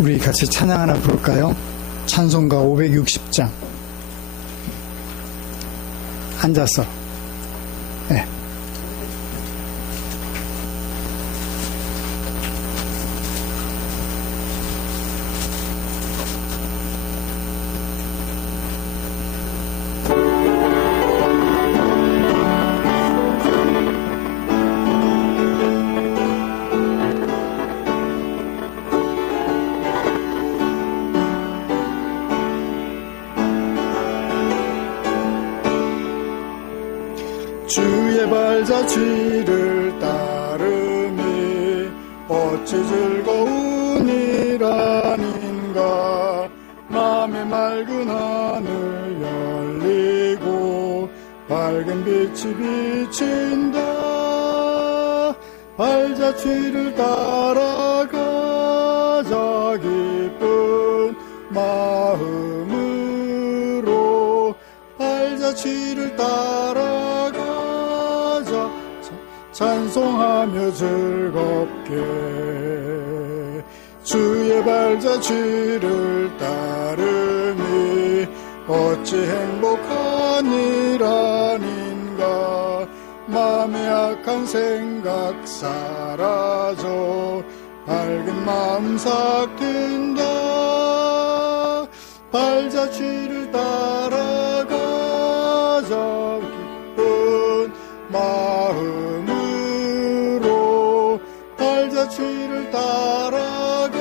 우리 같이 찬양 하나 부를까요? 찬송가 560장. 앉아서. 네. 주의 발자취를 따르니 어찌 즐거운 일 아닌가. 맘의 맑은 하늘 열리고 밝은 빛이 비친다. 발자취를 따라가자 기쁜 마음으로. 발자취를 따라가자 찬송하며 즐겁게. 주의 발자취를 따르니 어찌 행복한 일 아닌가. 마음의 악한 생각 사라져 밝은 마음 삭든다. 발자취를 따라가자 기쁜 마음으로. 발자취를 따라가자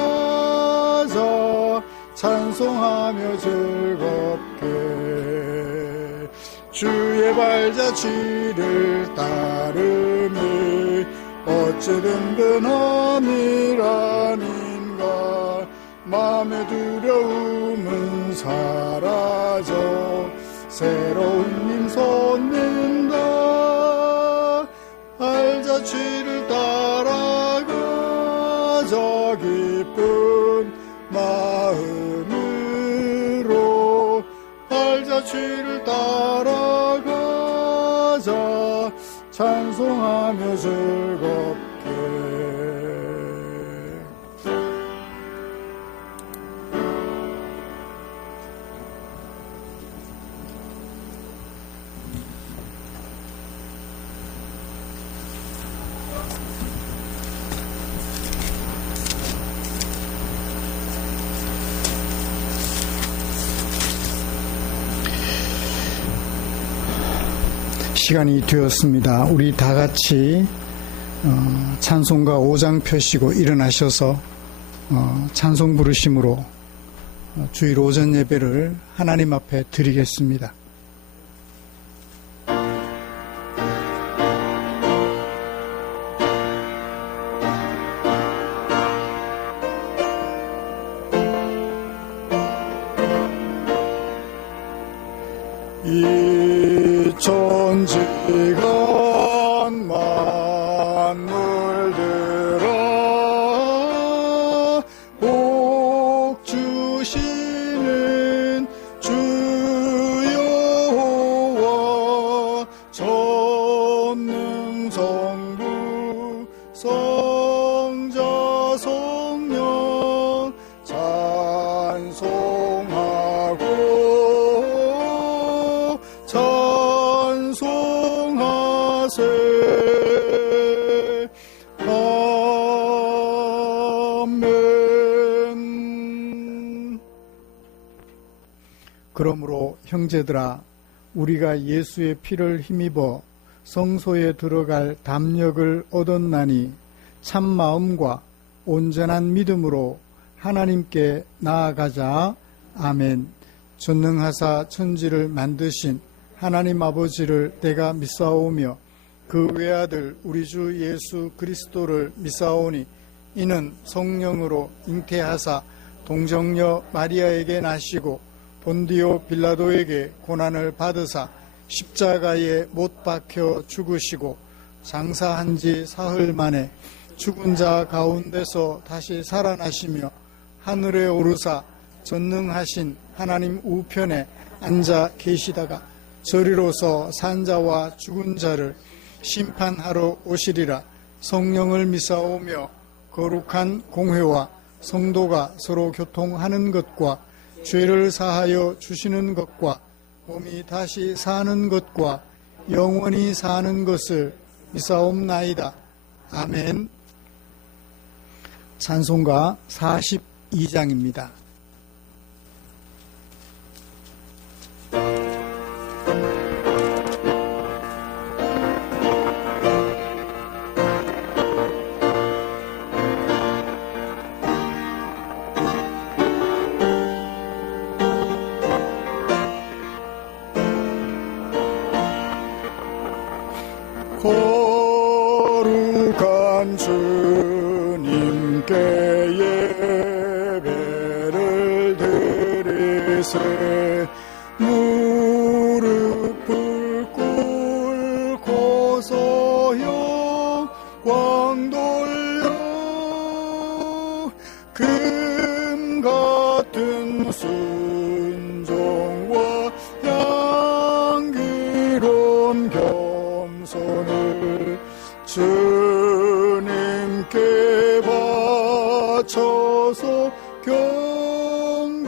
찬송하며 즐겁게. 주의 발자취를 따르니 어찌 든든한 일 아닌가. 마음의 두려움은 사라져 새로운 힘 솟는다. 발자취를 따라가자 기쁜 마음으로. 발자취를 따라가자 찬송하며 즐겁게. 시간이 되었습니다. 우리 다 같이 찬송가 5장 펴시고 일어나셔서 찬송 부르심으로 주일 오전 예배를 하나님 앞에 드리겠습니다. 이 천지간 만물들아 복 주시는 주 여호와 전능성부 성자 성령 찬송하고 찬송하세. 아멘. 그러므로 형제들아, 우리가 예수의 피를 힘입어 성소에 들어갈 담력을 얻었나니 참 마음과 온전한 믿음으로 하나님께 나아가자. 아멘. 전능하사 천지를 만드신 하나님 아버지를 내가 믿사오며 그 외아들 우리 주 예수 그리스도를 믿사오니 이는 성령으로 잉태하사 동정녀 마리아에게 나시고 본디오 빌라도에게 고난을 받으사 십자가에 못 박혀 죽으시고 장사한 지 사흘 만에 죽은 자 가운데서 다시 살아나시며 하늘에 오르사 전능하신 하나님 우편에 앉아 계시다가 저리로서 산자와 죽은 자를 심판하러 오시리라. 성령을 믿사오며 거룩한 공회와 성도가 서로 교통하는 것과 죄를 사하여 주시는 것과 몸이 다시 사는 것과 영원히 사는 것을 믿사옵나이다. 아멘. 찬송가 42장입니다. 거룩한 주님께 예배를 드리세 무릎을 꿇고서 영광 돌려 금 같은 순종과 향기로운 겸손을 주님께 바쳐서 경배하리.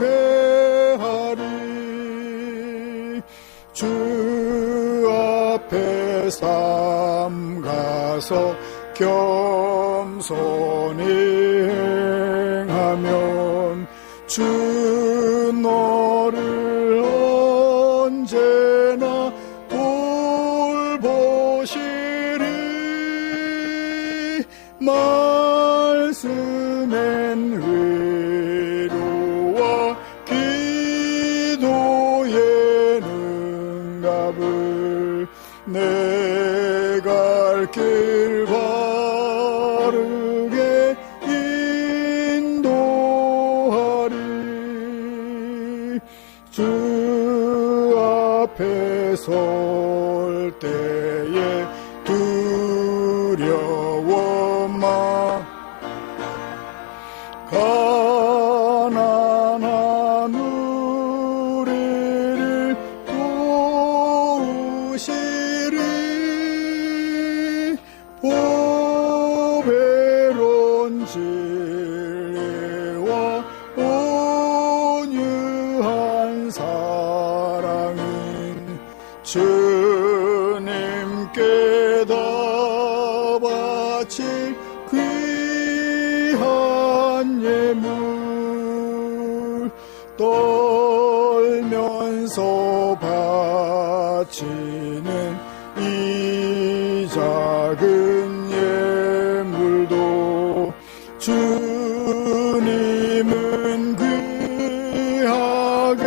주 앞에 삼가서 겸손히 행하면 주 너를 언제나 돌보시리. 말씀엔 위로와 기도의 능갑을 내 갈 길 바르게 인도하리. 주 앞에 설 때에 두려워 마 가난한 우리를 도우시리. 보배로운 진리와 온유한 사랑인 주님께 다 바칠 귀한 예물 떨면서 바치는 이 작은 예물도 주님은 귀하게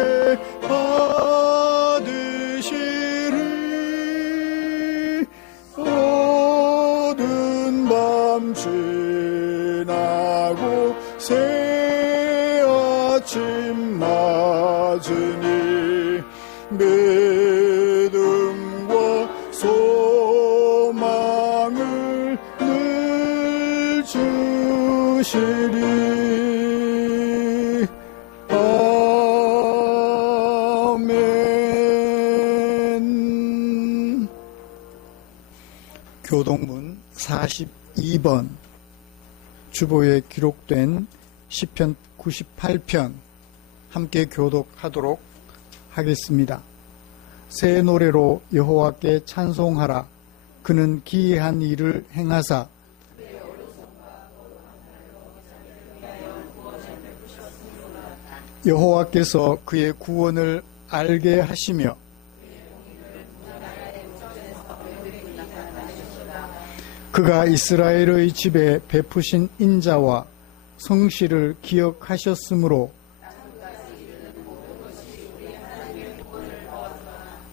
받으시리. 어두운 밤 지나고 새 아침 맞으니 믿음과 소망을 늘 주시리. 아멘. 교동문 42번 주보에 기록된 시편 98편 함께 교독하도록 하겠습니다. 새 노래로 여호와께 찬송하라. 그는 기이한 일을 행하사 여호와께서 그의 구원을 알게 하시며 그가 이스라엘의 집에 베푸신 인자와 성실을 기억하셨으므로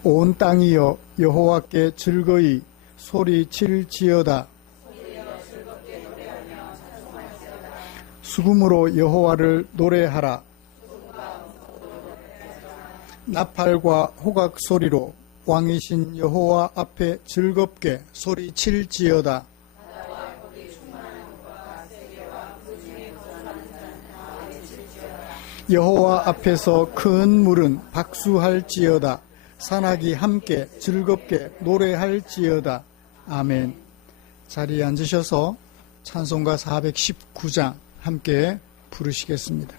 온 땅이여 여호와께 즐거이 소리칠지어다. 수금으로 여호와를 노래하라. 나팔과 호각 소리로 왕이신 여호와 앞에 즐겁게 소리칠지어다. 여호와 앞에서 큰 물은 박수할지어다. 산악이 함께 즐겁게 노래할지어다. 아멘. 자리에 앉으셔서 찬송가 419장 함께 부르시겠습니다.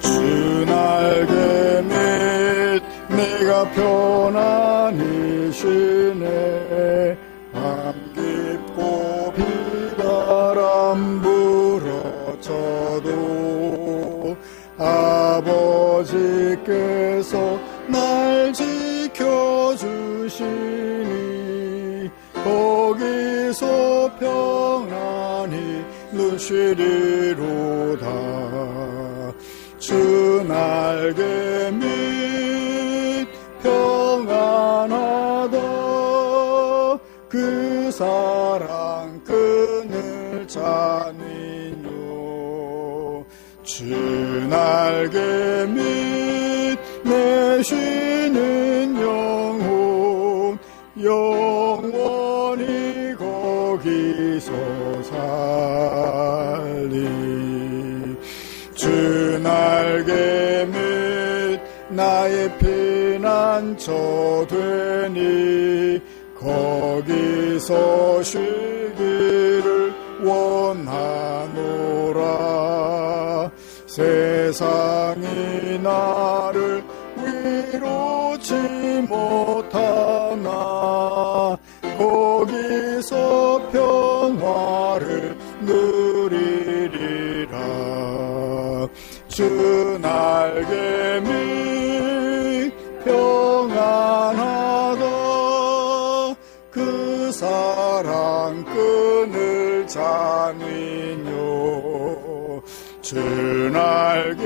주 날개 및 내가 편안히 쉬네. 밤 깊고 비바람 불어쳐도 아버지께서 날 지켜주시니 거기서 평안히 누시리로다. 주 날개 및 평안하다. 그 사랑 끈을 짜니요. 주 날개 밑 내 쉬는 영혼 영원히 거기서 살리. 주 날개 밑 나의 피난처 되니 거기서 쉬기를 원하노라. 세상이 나를 위로치 못하나 거기서 평화를 누리리라. 주 날개 밑 평안하다. 그 사랑 끈을 짜니요. 주 날개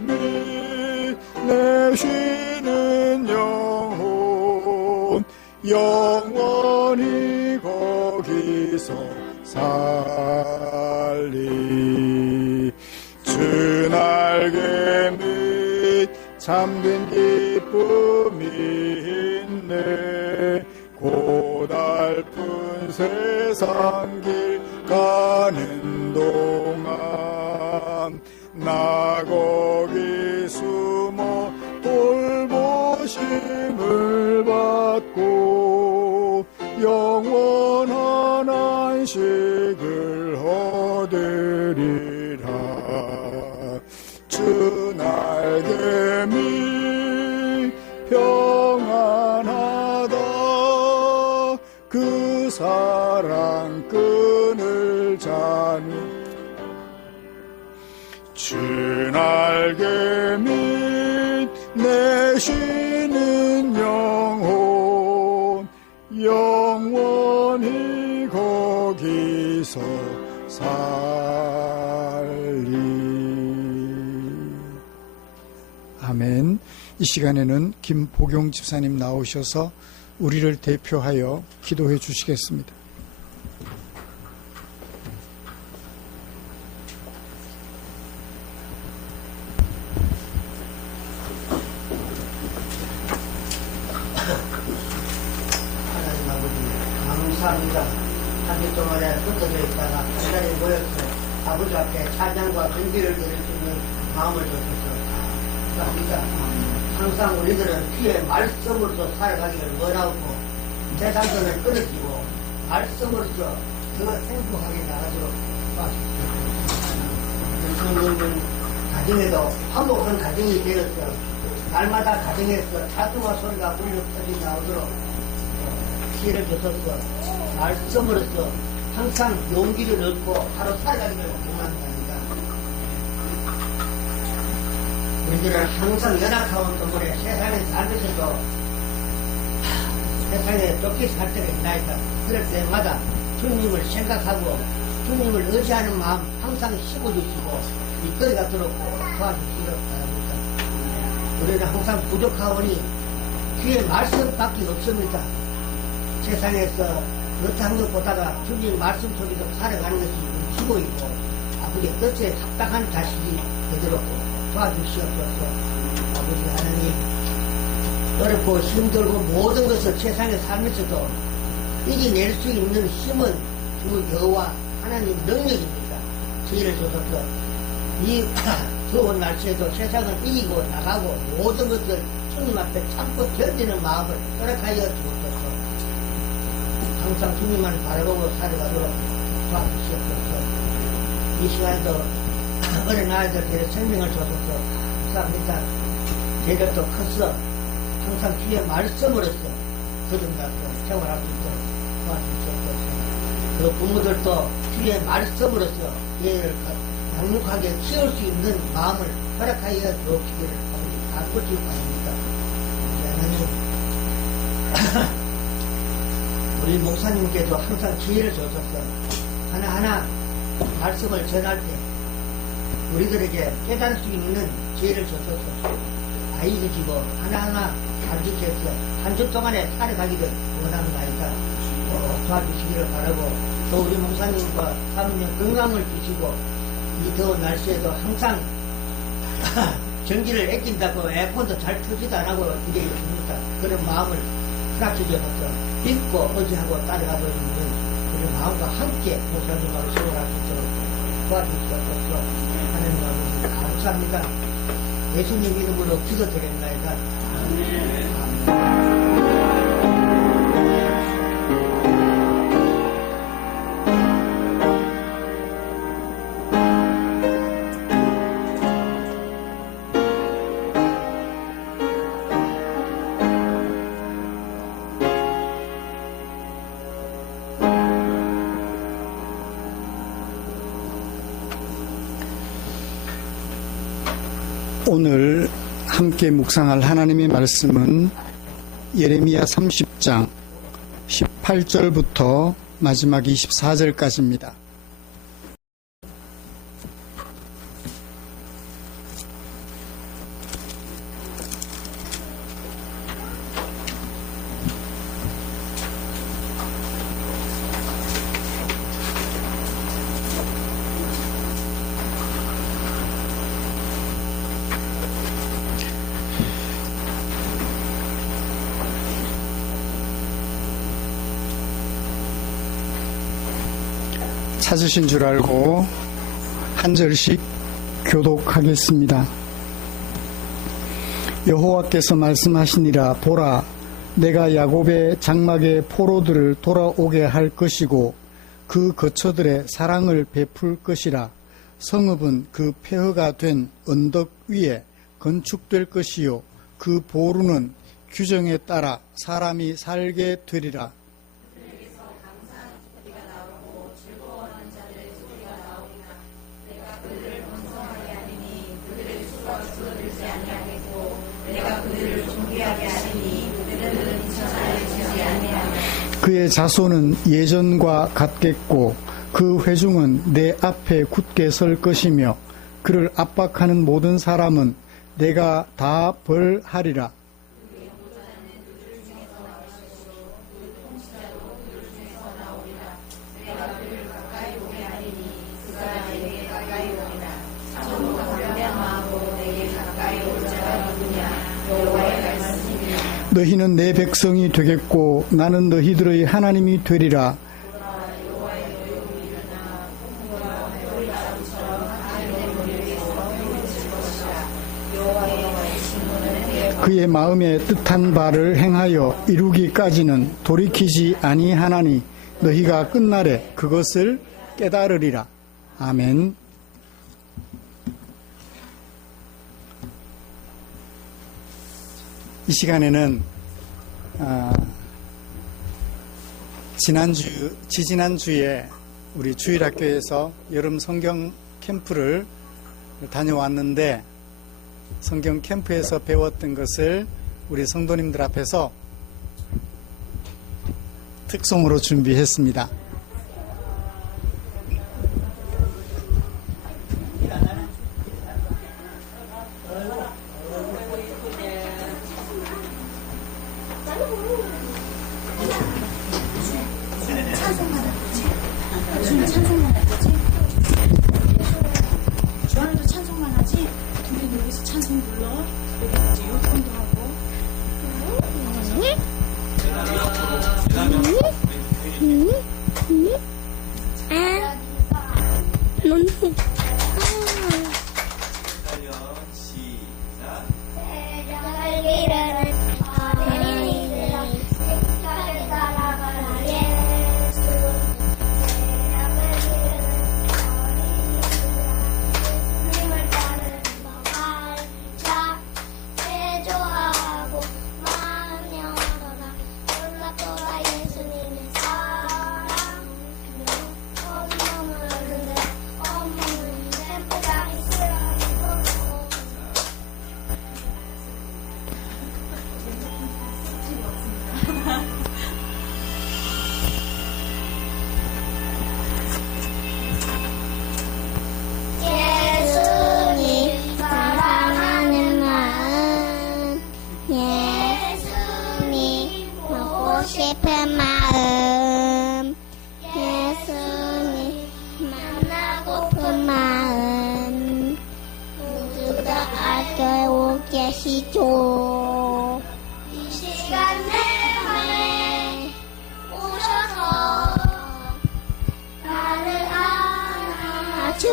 밑 내 쉬는 영혼 영원히 거기서 살리. 주 날개 밑 잠든 기쁨이 있네. 고달픈 세상 길 가는 동안 나 거기 숨어 돌보심을 받고 영원한 안식을 얻으리라. 주 날개 밑 평안하다. 그 사랑 끈을 짜니. 주 날개 밑 내 쉬는 영혼 영원히 거기서 살리. 아멘. 이 시간에는 김보경 집사님 나오셔서 우리를 대표하여 기도해 주시겠습니다. 하나님 아버지 감사합니다. 한 주 동안에 흩어져 있다가 한 자리에 모여서 아버지 앞에 찬양과 경기를 드릴 수 있는 마음을 주셔서 감사합니다. 항상 우리들은 피의 말씀으로서 살아가기를 원하고 세상선을 끊어지고 말씀으로서 더 행복하게 나가도록 도와주십시오. 가정에도 화목한 가정이 되어서 날마다 가정에서 자두와 소리가 울려 퍼져 나오도록 기회를 주셔서 말씀으로서 항상 용기를 얻고 바로 살아가기를 원합니다. 우리들은 항상 연약하고 때문에 세상에 살면서도 세상에 쫓기 살 때가 있나이다. 그럴 때마다 주님을 생각하고 주님을 의지하는 마음 항상 심어주시고 이끌이가 들었고 도와주시기 바랍니다. 우리는 항상 부족하오니 귀에 말씀밖에 없습니다. 세상에서 어떠한 것보다가 주님 말씀 속에서 살아가는 것이 움직이고 있고 아버지의 뜻에 합당한 자식이 되도록 도와주시옵소서. 아버지 하나님, 어렵고 힘들고 모든 것을 세상에 살면서도 이겨낼 수 있는 힘은 주 여호와 하나님 능력입니다. 저희를 주셔서 이 더운 날씨에도 세상을 이기고 나가고 모든 것을 주님 앞에 참고 견디는 마음을 허락하여 주옵소서. 항상 주님만 바라보고 살아가도록 도와주시옵소서. 이 시간도 어린 아이들에게 생명을 주셔서 감사합니다. 제들도 커서 항상 주의 말씀으로서 거듭나서 생활할 수 있도록 도와주시옵소서. 그 부모들도 주의 말씀으로서 얘를 강력하게 키울 수 있는 마음을 허락하여 주옵시기를 간구히 바랍니다. 하나님, 우리 목사님께도 항상 지혜를 주셔서 하나하나 말씀을 전할 때 우리들에게 깨달을 수 있는 지혜를 주셔서 아이들이고 하나하나 잘 지켜서 한 주 동안에 살아가기를 원합니다. 도와주시기를 바라고 또 우리 목사님과 사모님 건강을 주시고 이 더운 날씨에도 항상 전기를 아낀다고 에어컨도 잘 틀지도 안 하고 이게 있습니다. 그런 마음을 허락주셔서 믿고 의지하고 따라가고 있는 우리 마음과 함께 목사님하고 생활할 수 있도록 도와주시옵소서. 하나님 아버지 감사합니다. 예수님 이름으로 기도드립니다. 아멘. 오늘 함께 묵상할 하나님의 말씀은 예레미야 30장 18절부터 마지막 24절까지입니다. 찾으신 줄 알고 한 절씩 교독하겠습니다. 여호와께서 말씀하시니라. 보라, 내가 야곱의 장막의 포로들을 돌아오게 할 것이고 그 거처들의 사랑을 베풀 것이라. 성읍은 그 폐허가 된 언덕 위에 건축될 것이요 그 보루는 규정에 따라 사람이 살게 되리라. 그의 자손은 예전과 같겠고 그 회중은 내 앞에 굳게 설 것이며 그를 압박하는 모든 사람은 내가 다 벌하리라. 너희는 내 백성이 되겠고 나는 너희들의 하나님이 되리라. 그의 마음에 뜻한 바를 행하여 이루기까지는 돌이키지 아니하나니 너희가 끝날에 그것을 깨달으리라. 아멘. 이 시간에는 지지난주에 우리 주일학교에서 여름 성경 캠프를 다녀왔는데 성경 캠프에서 배웠던 것을 우리 성도님들 앞에서 특송으로 준비했습니다. 주안에도 찬송만 하지? 우리 예수님 사랑하는 마음, 예수님 보고 싶은 마음, 예수님 만나고픈 마음, 모두 다 알고 계시죠. 이 시간 내 맘에 오셔서 나를 안아주세요.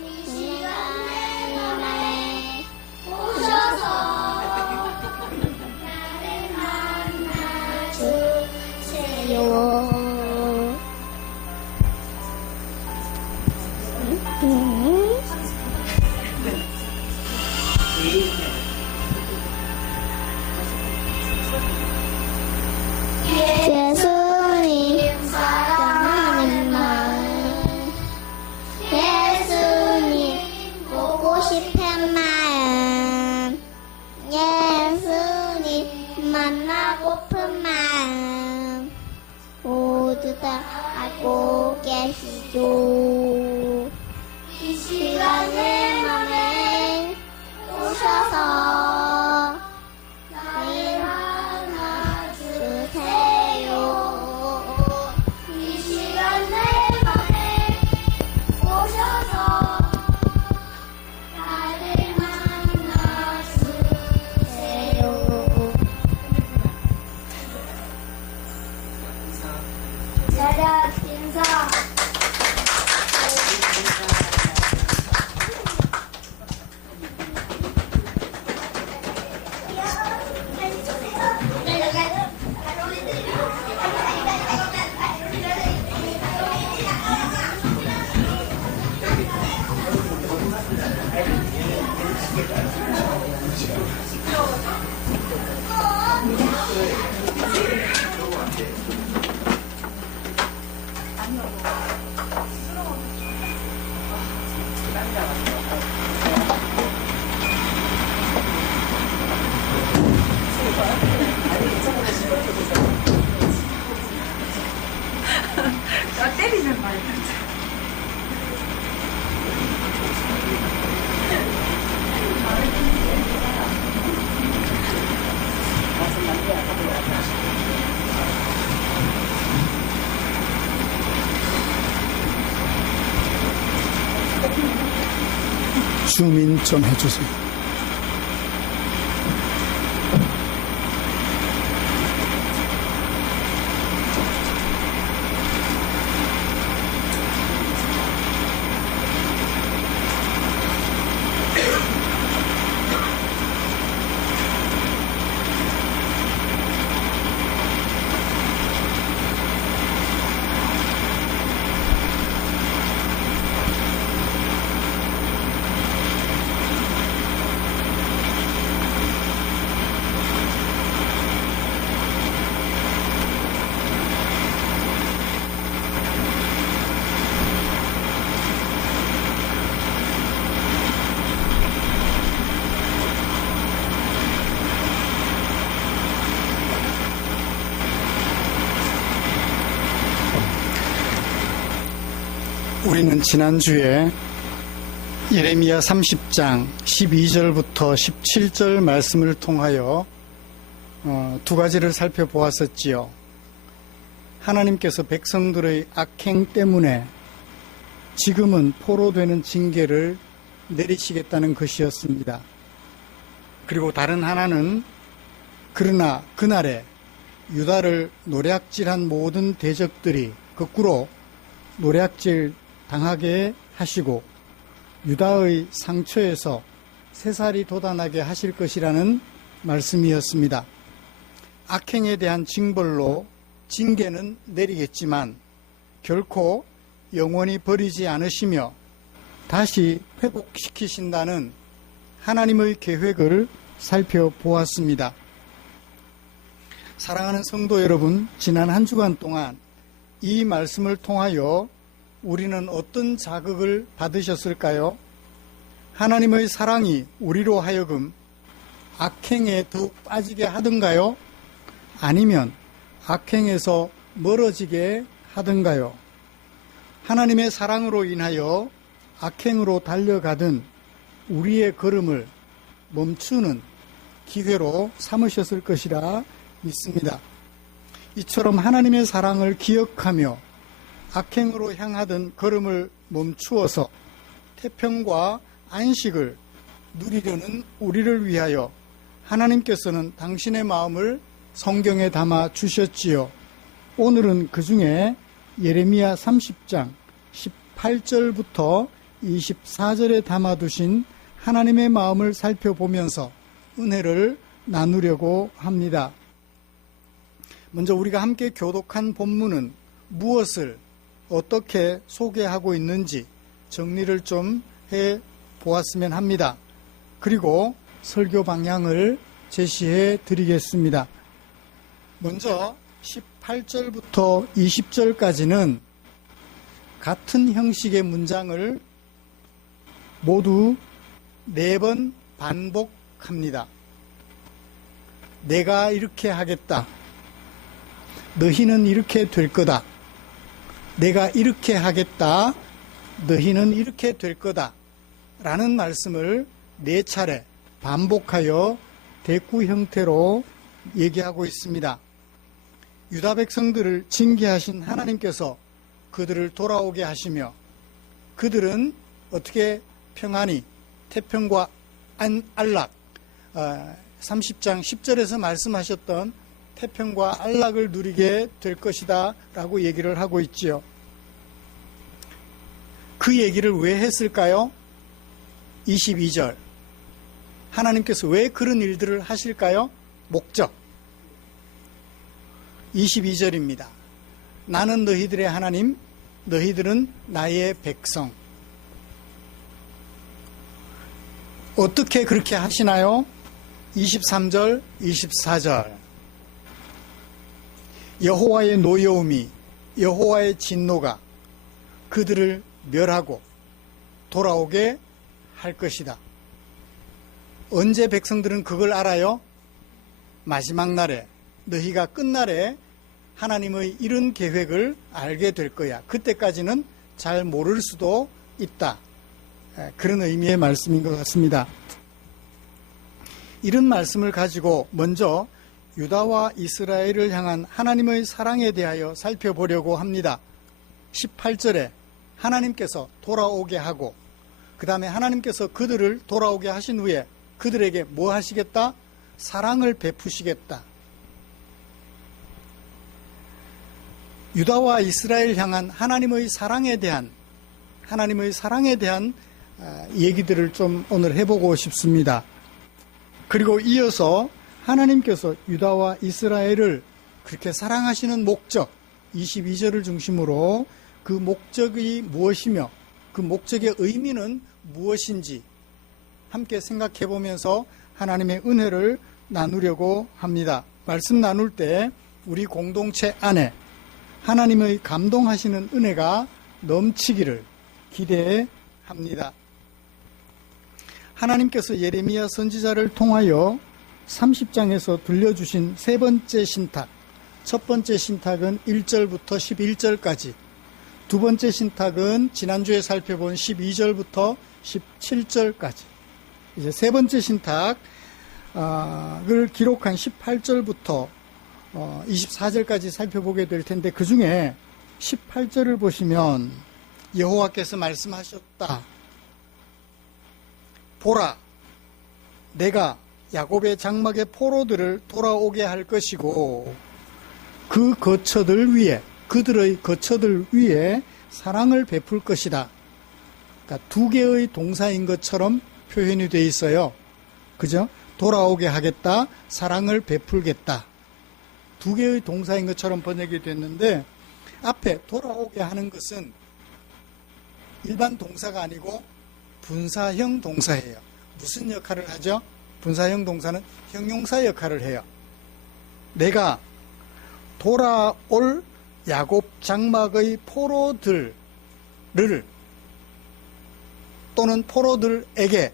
이 시간 내 맘에 오셔서 나를 만나주세요. 예수님 사랑하는 마음, 예수님 보고 싶은 마음, 예수님 만나고픈 마음, 모두 다 알고 계시죠. 이 시간에 맘에 오셔서 나를 안아주세요. 이 시간 내 맘에 오셔서 나를 만나주세요. 자자 인사. 때리면 말이야. 주민 좀 해주세요. 우리는 지난주에 예레미야 30장 12절부터 17절 말씀을 통하여 두 가지를 살펴보았었지요. 하나님께서 백성들의 악행 때문에 지금은 포로되는 징계를 내리시겠다는 것이었습니다. 그리고 다른 하나는 그러나 그날에 유다를 노략질한 모든 대적들이 거꾸로 노략질 당하게 하시고 유다의 상처에서 새살이 돋아나게 하실 것이라는 말씀이었습니다. 악행에 대한 징벌로 징계는 내리겠지만 결코 영원히 버리지 않으시며 다시 회복시키신다는 하나님의 계획을 살펴보았습니다. 사랑하는 성도 여러분, 지난 한 주간 동안 이 말씀을 통하여 우리는 어떤 자극을 받으셨을까요? 하나님의 사랑이 우리로 하여금 악행에 더 빠지게 하던가요? 아니면 악행에서 멀어지게 하던가요? 하나님의 사랑으로 인하여 악행으로 달려가던 우리의 걸음을 멈추는 기회로 삼으셨을 것이라 믿습니다. 이처럼 하나님의 사랑을 기억하며 악행으로 향하던 걸음을 멈추어서 태평과 안식을 누리려는 우리를 위하여 하나님께서는 당신의 마음을 성경에 담아 주셨지요. 오늘은 그 중에 예레미야 30장 18절부터 24절에 담아두신 하나님의 마음을 살펴보면서 은혜를 나누려고 합니다. 먼저 우리가 함께 교독한 본문은 무엇을 어떻게 소개하고 있는지 정리를 좀 해 보았으면 합니다. 그리고 설교 방향을 제시해 드리겠습니다. 먼저 18절부터 20절까지는 같은 형식의 문장을 모두 4번 반복합니다. 내가 이렇게 하겠다. 너희는 이렇게 될 거다. 내가 이렇게 하겠다. 너희는 이렇게 될 거다. 라는 말씀을 4차례 반복하여 대꾸 형태로 얘기하고 있습니다. 유다 백성들을 징계하신 하나님께서 그들을 돌아오게 하시며 그들은 어떻게 평안히 태평과 안락 30장 10절에서 말씀하셨던 태평과 안락을 누리게 될 것이다 라고 얘기를 하고 있지요. 그 얘기를 왜 했을까요? 22절 하나님께서 왜 그런 일들을 하실까요? 목적 22절입니다. 나는 너희들의 하나님, 너희들은 나의 백성. 어떻게 그렇게 하시나요? 23절, 24절 여호와의 노여움이 여호와의 진노가 그들을 멸하고 돌아오게 할 것이다. 언제 백성들은 그걸 알아요? 마지막 날에 너희가 끝날에 하나님의 이런 계획을 알게 될 거야. 그때까지는 잘 모를 수도 있다. 그런 의미의 말씀인 것 같습니다. 이런 말씀을 가지고 먼저 유다와 이스라엘을 향한 하나님의 사랑에 대하여 살펴보려고 합니다. 18절에 하나님께서 돌아오게 하고 그 다음에 하나님께서 그들을 돌아오게 하신 후에 그들에게 뭐 하시겠다? 사랑을 베푸시겠다. 유다와 이스라엘 향한 하나님의 사랑에 대한 얘기들을 좀 오늘 해보고 싶습니다. 그리고 이어서 하나님께서 유다와 이스라엘을 그렇게 사랑하시는 목적 22절을 중심으로 그 목적이 무엇이며 그 목적의 의미는 무엇인지 함께 생각해 보면서 하나님의 은혜를 나누려고 합니다. 말씀 나눌 때 우리 공동체 안에 하나님의 감동하시는 은혜가 넘치기를 기대합니다. 하나님께서 예레미야 선지자를 통하여 30장에서 들려주신 세 번째 신탁, 첫 번째 신탁은 1절부터 11절까지, 두 번째 신탁은 지난주에 살펴본 12절부터 17절까지, 이제 세 번째 신탁을 기록한 18절부터 24절까지 살펴보게 될 텐데, 그 중에 18절을 보시면 여호와께서 말씀하셨다. 보라, 내가 야곱의 장막의 포로들을 돌아오게 할 것이고 그 거처들 위에, 그들의 거처들 위에 사랑을 베풀 것이다. 그러니까 두 개의 동사인 것처럼 표현이 되어 있어요. 그죠? 돌아오게 하겠다, 사랑을 베풀겠다. 두 개의 동사인 것처럼 번역이 됐는데 앞에 돌아오게 하는 것은 일반 동사가 아니고 분사형 동사예요. 무슨 역할을 하죠? 분사형 동사는 형용사 역할을 해요. 내가 돌아올 야곱 장막의 포로들을 또는 포로들에게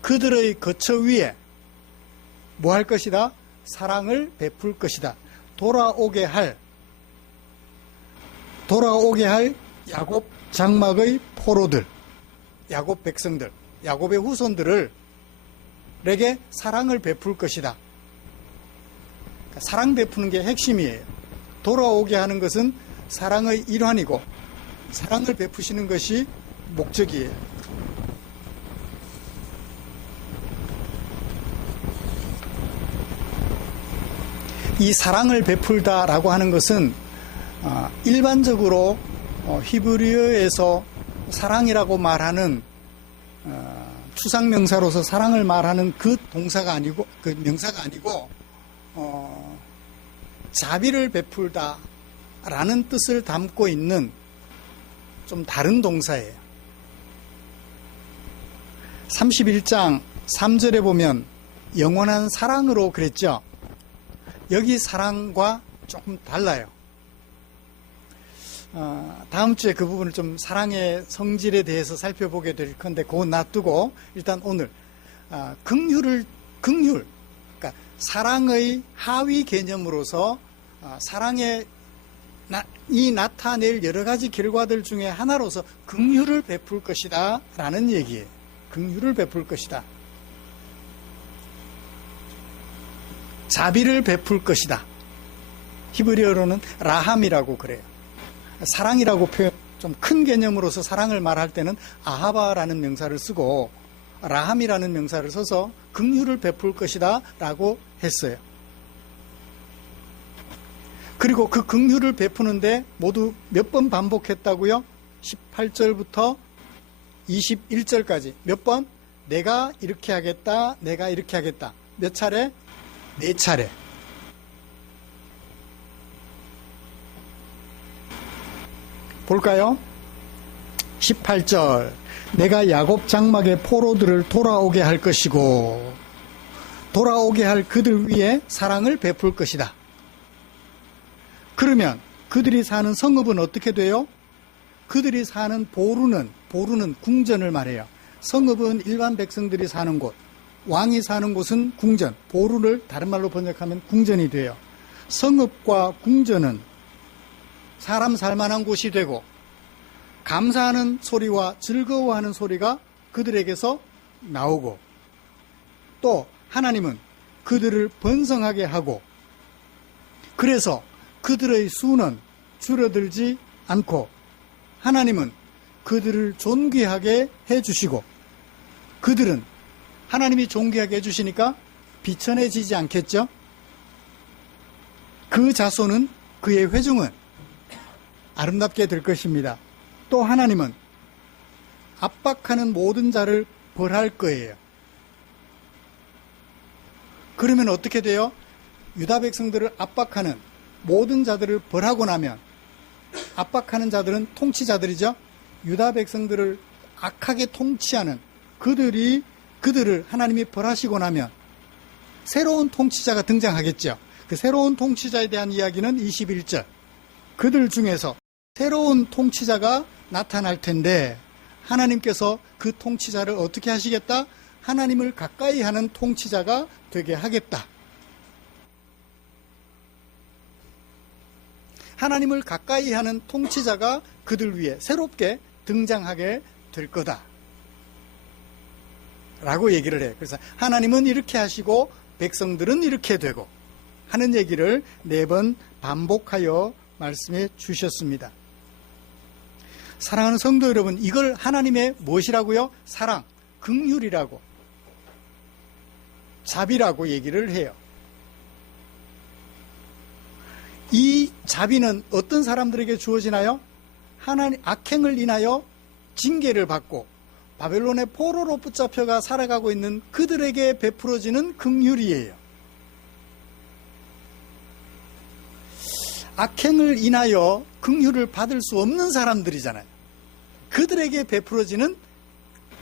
그들의 거처 위에 뭐 할 것이다? 사랑을 베풀 것이다. 돌아오게 할 야곱 장막의 포로들, 야곱 백성들, 야곱의 후손들에게 사랑을 베풀 것이다. 그러니까 사랑 베푸는 게 핵심이에요. 돌아오게 하는 것은 사랑의 일환이고 사랑을 베푸시는 것이 목적이에요. 이 사랑을 베풀다라고 하는 것은 일반적으로 히브리어에서 사랑이라고 말하는 추상명사로서 사랑을 말하는 그 동사가 아니고 그 명사가 아니고 자비를 베풀다라는 뜻을 담고 있는 좀 다른 동사예요. 31장 3절에 보면 영원한 사랑으로 그랬죠. 여기 사랑과 조금 달라요. 다음 주에 그 부분을 좀 사랑의 성질에 대해서 살펴보게 될 건데 그건 놔두고 일단 오늘 긍휼, 그러니까 사랑의 하위 개념으로서 사랑의 이 나타낼 여러 가지 결과들 중에 하나로서 긍휼을 베풀 것이다 라는 얘기예요. 긍휼을 베풀 것이다. 자비를 베풀 것이다. 히브리어로는 라함이라고 그래요. 사랑이라고 표현, 좀 큰 개념으로서 사랑을 말할 때는 아하바라는 명사를 쓰고 라함이라는 명사를 써서 긍휼을 베풀 것이다 라고 했어요. 그리고 그 긍휼을 베푸는데 모두 몇 번 반복했다고요? 18절부터 21절까지 몇 번? 내가 이렇게 하겠다, 내가 이렇게 하겠다. 몇 차례? 4차례. 볼까요? 18절 내가 야곱 장막의 포로들을 돌아오게 할 것이고 돌아오게 할 그들 위에 사랑을 베풀 것이다. 그러면 그들이 사는 성읍은 어떻게 돼요? 그들이 사는 보루는 궁전을 말해요. 성읍은 일반 백성들이 사는 곳, 왕이 사는 곳은 궁전, 보루를 다른 말로 번역하면 궁전이 돼요. 성읍과 궁전은 사람 살만한 곳이 되고 감사하는 소리와 즐거워하는 소리가 그들에게서 나오고 또 하나님은 그들을 번성하게 하고 그래서 그들의 수는 줄어들지 않고 하나님은 그들을 존귀하게 해주시고 그들은 하나님이 존귀하게 해주시니까 비천해지지 않겠죠? 그 자손은 그의 회중은 아름답게 될 것입니다. 또 하나님은 압박하는 모든 자를 벌할 거예요. 그러면 어떻게 돼요? 유다 백성들을 압박하는 모든 자들을 벌하고 나면 압박하는 자들은 통치자들이죠. 유다 백성들을 악하게 통치하는 그들을 하나님이 벌하시고 나면 새로운 통치자가 등장하겠죠. 그 새로운 통치자에 대한 이야기는 21절. 그들 중에서 새로운 통치자가 나타날 텐데 하나님께서 그 통치자를 어떻게 하시겠다? 하나님을 가까이 하는 통치자가 되게 하겠다. 하나님을 가까이 하는 통치자가 그들 위에 새롭게 등장하게 될 거다 라고 얘기를 해요. 그래서 하나님은 이렇게 하시고 백성들은 이렇게 되고 하는 얘기를 4번 반복하여 말씀해 주셨습니다. 사랑하는 성도 여러분, 이걸 하나님의 무엇이라고요? 사랑, 긍휼이라고, 자비라고 얘기를 해요. 이 자비는 어떤 사람들에게 주어지나요? 하나님 악행을 인하여 징계를 받고 바벨론의 포로로 붙잡혀가 살아가고 있는 그들에게 베풀어지는 긍휼이에요. 악행을 인하여 긍휼을 받을 수 없는 사람들이잖아요. 그들에게 베풀어지는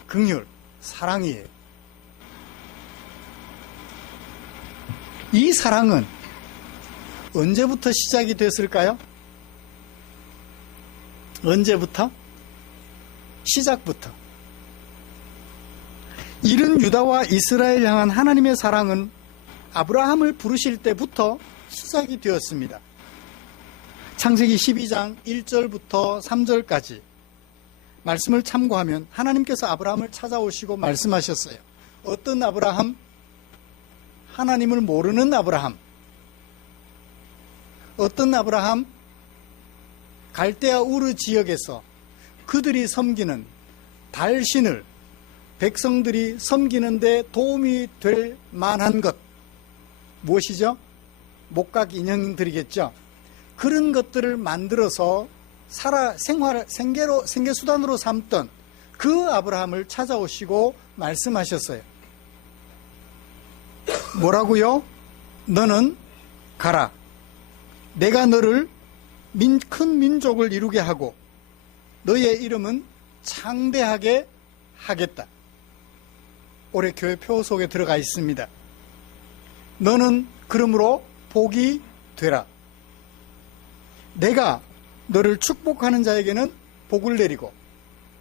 긍휼, 사랑이에요. 이 사랑은 언제부터 시작이 됐을까요? 언제부터? 시작부터. 이른 유다와 이스라엘 향한 하나님의 사랑은 아브라함을 부르실 때부터 시작이 되었습니다. 창세기 12장 1절부터 3절까지 말씀을 참고하면 하나님께서 아브라함을 찾아오시고 말씀하셨어요. 어떤 아브라함? 하나님을 모르는 아브라함. 어떤 아브라함? 갈대아 우르 지역에서 그들이 섬기는 달신을 백성들이 섬기는데 도움이 될 만한 것, 무엇이죠? 목각 인형들이겠죠. 그런 것들을 만들어서 생계수단으로 삼던 그 아브라함을 찾아오시고 말씀하셨어요. 뭐라고요? 너는 가라. 내가 너를 큰 민족을 이루게 하고 너의 이름은 창대하게 하겠다. 올해 교회 표 속에 들어가 있습니다. 너는 그러므로 복이 되라. 내가 너를 축복하는 자에게는 복을 내리고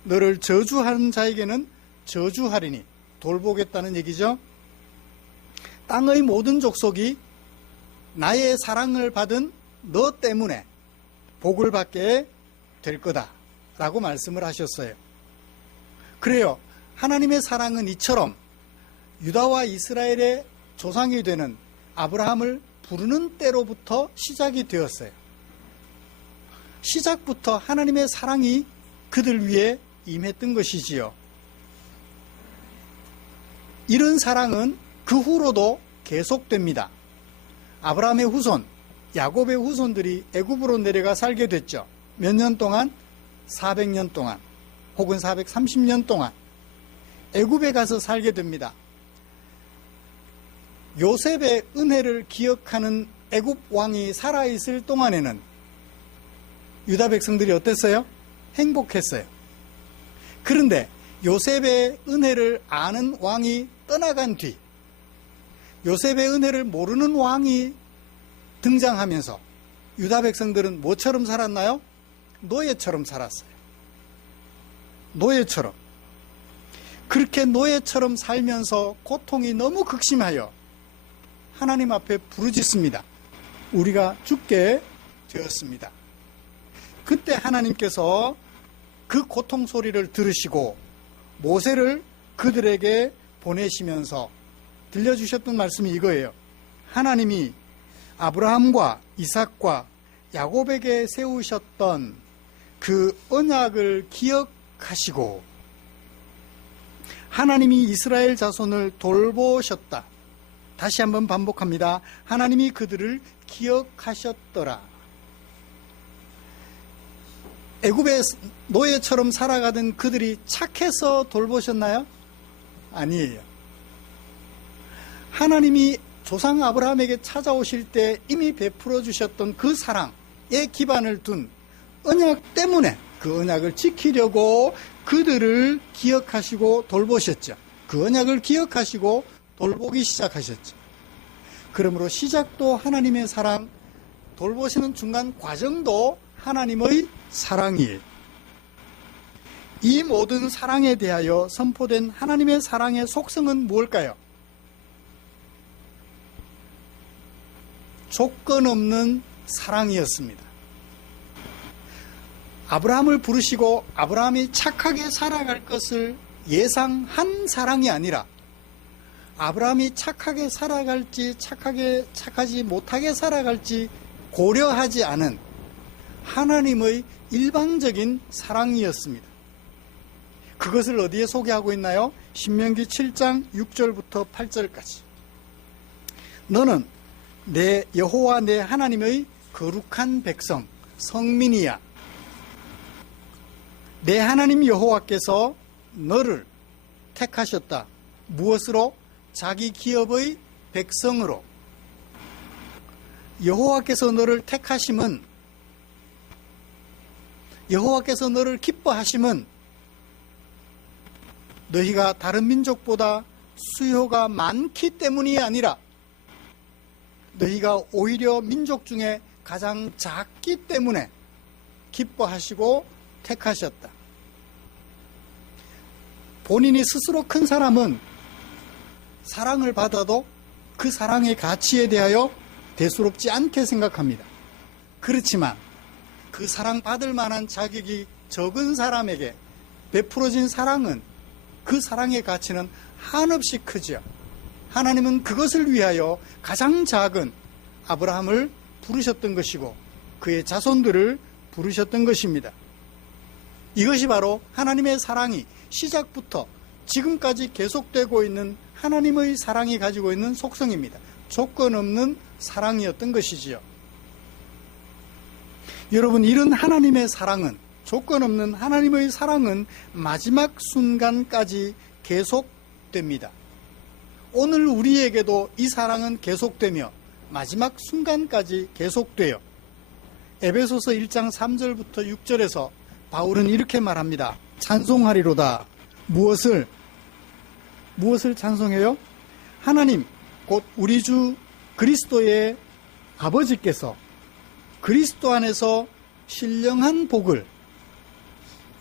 너를 저주하는 자에게는 저주하리니, 돌보겠다는 얘기죠. 땅의 모든 족속이 나의 사랑을 받은 너 때문에 복을 받게 될 거다 라고 말씀을 하셨어요. 그래요. 하나님의 사랑은 이처럼 유다와 이스라엘의 조상이 되는 아브라함을 부르는 때로부터 시작이 되었어요. 시작부터 하나님의 사랑이 그들 위에 임했던 것이지요. 이런 사랑은 그 후로도 계속됩니다. 아브라함의 후손, 야곱의 후손들이 애굽으로 내려가 살게 됐죠. 몇 년 동안? 400년 동안, 혹은 430년 동안 애굽에 가서 살게 됩니다. 요셉의 은혜를 기억하는 애굽 왕이 살아있을 동안에는 유다 백성들이 어땠어요? 행복했어요. 그런데 요셉의 은혜를 아는 왕이 떠나간 뒤 요셉의 은혜를 모르는 왕이 등장하면서 유다 백성들은 뭐처럼 살았나요? 노예처럼 살았어요. 노예처럼. 그렇게 노예처럼 살면서 고통이 너무 극심하여 하나님 앞에 부르짖습니다. 우리가 죽게 되었습니다. 그때 하나님께서 그 고통 소리를 들으시고 모세를 그들에게 보내시면서 들려주셨던 말씀이 이거예요. 하나님이 아브라함과 이삭과 야곱에게 세우셨던 그 언약을 기억하시고 하나님이 이스라엘 자손을 돌보셨다. 다시 한번 반복합니다. 하나님이 그들을 기억하셨더라. 애굽의 노예처럼 살아가던 그들이 착해서 돌보셨나요? 아니에요. 하나님이 조상 아브라함에게 찾아오실 때 이미 베풀어 주셨던 그 사랑에 기반을 둔 언약 때문에 그 언약을 지키려고 그들을 기억하시고 돌보셨죠. 그 언약을 기억하시고 돌보기 시작하셨죠. 그러므로 시작도 하나님의 사랑, 돌보시는 중간 과정도 하나님의 사랑이에요. 이 모든 사랑에 대하여 선포된 하나님의 사랑의 속성은 무엇일까요? 조건 없는 사랑이었습니다. 아브라함을 부르시고 아브라함이 착하게 살아갈 것을 예상한 사랑이 아니라 아브라함이 착하게 살아갈지 착하지 못하게 살아갈지 고려하지 않은 하나님의 일방적인 사랑이었습니다. 그것을 어디에 소개하고 있나요? 신명기 7장 6절부터 8절까지. 너는 내 여호와 내 하나님의 거룩한 백성 성민이야. 내 하나님 여호와께서 너를 택하셨다. 무엇으로? 자기 기업의 백성으로. 여호와께서 너를 택하심은, 여호와께서 너를 기뻐하심은 너희가 다른 민족보다 수요가 많기 때문이 아니라 너희가 오히려 민족 중에 가장 작기 때문에 기뻐하시고 택하셨다. 본인이 스스로 큰 사람은 사랑을 받아도 그 사랑의 가치에 대하여 대수롭지 않게 생각합니다. 그렇지만 그 사랑받을 만한 자격이 적은 사람에게 베풀어진 사랑은, 그 사랑의 가치는 한없이 크죠. 하나님은 그것을 위하여 가장 작은 아브라함을 부르셨던 것이고 그의 자손들을 부르셨던 것입니다. 이것이 바로 하나님의 사랑이 시작부터 지금까지 계속되고 있는 하나님의 사랑이 가지고 있는 속성입니다. 조건 없는 사랑이었던 것이지요. 여러분, 이런 하나님의 사랑은, 조건 없는 하나님의 사랑은 마지막 순간까지 계속됩니다. 오늘 우리에게도 이 사랑은 계속되며 마지막 순간까지 계속돼요. 에베소서 1장 3절부터 6절에서 바울은 이렇게 말합니다. 찬송하리로다. 무엇을 찬송해요? 하나님 곧 우리 주 그리스도의 아버지께서 그리스도 안에서 신령한 복을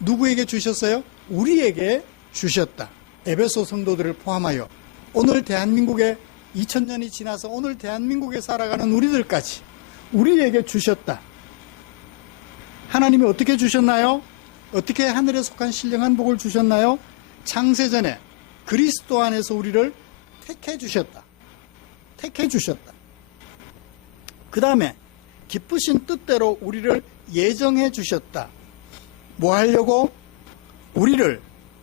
누구에게 주셨어요? 우리에게 주셨다. 에베소 성도들을 포함하여 오늘 대한민국에 2000년이 지나서 오늘 대한민국에 살아가는 우리들까지 우리에게 주셨다. 하나님이 어떻게 주셨나요? 어떻게 하늘에 속한 신령한 복을 주셨나요? 창세전에 그리스도 안에서 우리를 택해 주셨다. 택해 주셨다. 그 다음에 기쁘신 뜻대로 우리를 예정해 주셨다. 뭐 하려고? 우리를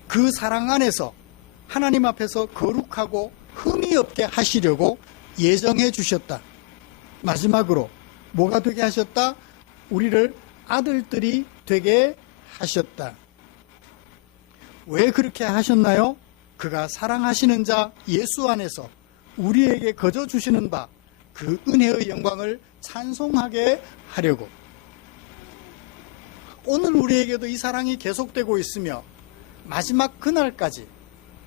그 사랑 안에서 하나님 앞에서 거룩하고 흠이 없게 하시려고 예정해 주셨다. 마지막으로 뭐가 되게 하셨다? 우리를 아들들이 되게 하셨다. 왜 그렇게 하셨나요? 그가 사랑하시는 자 예수 안에서 우리에게 거저 주시는 바 그 은혜의 영광을 찬송하게 하려고. 오늘 우리에게도 이 사랑이 계속되고 있으며 마지막 그날까지,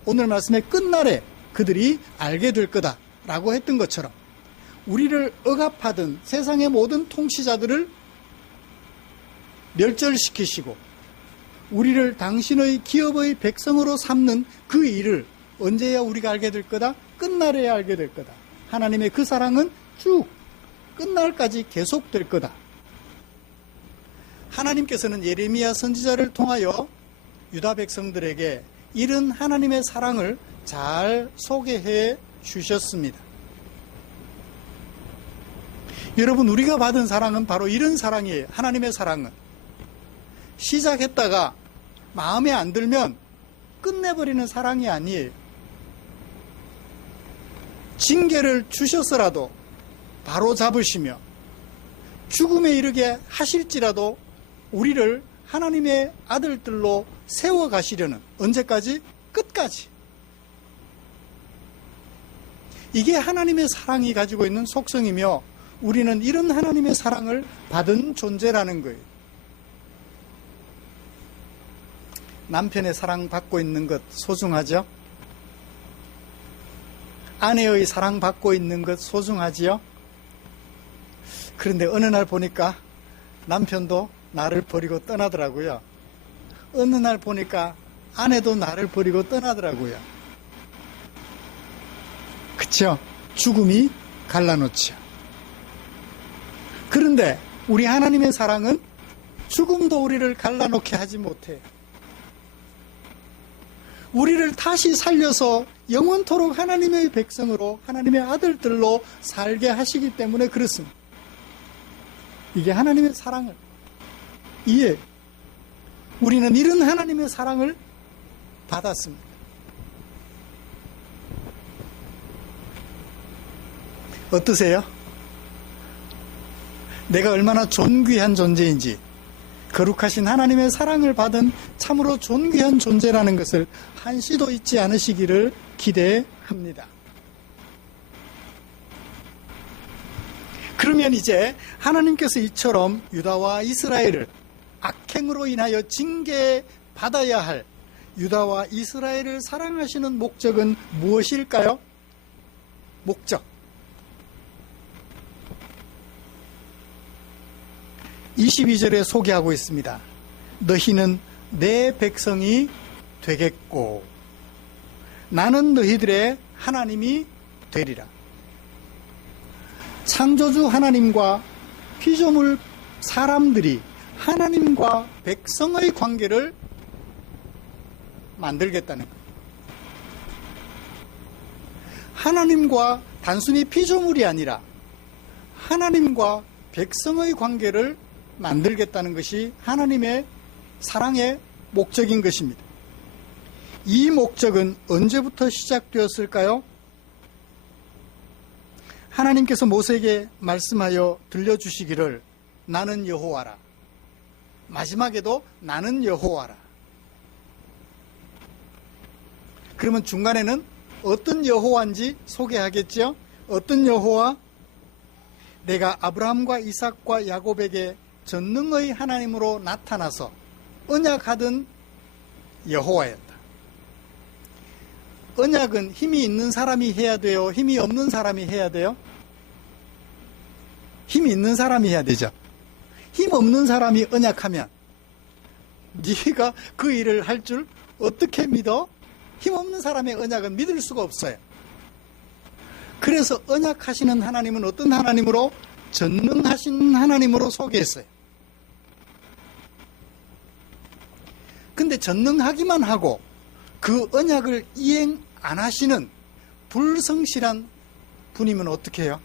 오늘 말씀의 끝날에 그들이 알게 될 거다라고 했던 것처럼 우리를 억압하던 세상의 모든 통치자들을 멸절시키시고 우리를 당신의 기업의 백성으로 삼는 그 일을 언제야 우리가 알게 될 거다? 끝날에야 알게 될 거다. 하나님의 그 사랑은 쭉 끝날까지 계속될 거다. 하나님께서는 예레미야 선지자를 통하여 유다 백성들에게 이런 하나님의 사랑을 잘 소개해 주셨습니다. 여러분, 우리가 받은 사랑은 바로 이런 사랑이에요. 하나님의 사랑은 시작했다가 마음에 안 들면 끝내버리는 사랑이 아니에요. 징계를 주셨어라도 바로 잡으시며 죽음에 이르게 하실지라도 우리를 하나님의 아들들로 세워가시려는, 언제까지? 끝까지. 이게 하나님의 사랑이 가지고 있는 속성이며 우리는 이런 하나님의 사랑을 받은 존재라는 거예요. 남편의 사랑받고 있는 것 소중하죠? 아내의 사랑받고 있는 것 소중하지요? 그런데 어느 날 보니까 남편도 나를 버리고 떠나더라고요. 어느 날 보니까 아내도 나를 버리고 떠나더라고요. 그쵸? 죽음이 갈라놓죠. 그런데 우리 하나님의 사랑은 죽음도 우리를 갈라놓게 하지 못해요. 우리를 다시 살려서 영원토록 하나님의 백성으로, 하나님의 아들들로 살게 하시기 때문에 그렇습니다. 이게 하나님의 사랑을 예, 우리는 이런 하나님의 사랑을 받았습니다. 어떠세요? 내가 얼마나 존귀한 존재인지, 거룩하신 하나님의 사랑을 받은 참으로 존귀한 존재라는 것을 한시도 잊지 않으시기를 기대합니다. 그러면 이제 하나님께서 이처럼 유다와 이스라엘을 악행으로 인하여 징계받아야 할 유다와 이스라엘을 사랑하시는 목적은 무엇일까요? 목적. 22절에 소개하고 있습니다. 너희는 내 백성이 되겠고 나는 너희들의 하나님이 되리라. 창조주 하나님과 피조물 사람들이 하나님과 백성의 관계를 만들겠다는 거예요. 하나님과 단순히 피조물이 아니라 하나님과 백성의 관계를 만들겠다는 것이 하나님의 사랑의 목적인 것입니다. 이 목적은 언제부터 시작되었을까요? 하나님께서 모세에게 말씀하여 들려주시기를 나는 여호와라. 마지막에도 나는 여호와라. 그러면 중간에는 어떤 여호와인지 소개하겠죠? 어떤 여호와? 내가 아브라함과 이삭과 야곱에게 전능의 하나님으로 나타나서 언약하던 여호와였다. 언약은 힘이 있는 사람이 해야 돼요? 힘이 없는 사람이 해야 돼요? 힘이 있는 사람이 해야 되죠. 힘 없는 사람이 언약하면 네가 그 일을 할 줄 어떻게 믿어? 힘 없는 사람의 언약은 믿을 수가 없어요. 그래서 언약하시는 하나님은 어떤 하나님으로? 전능하신 하나님으로 소개했어요. 근데 전능하기만 하고 그 언약을 이행 안 하시는 불성실한 분이면 어떻게 해요?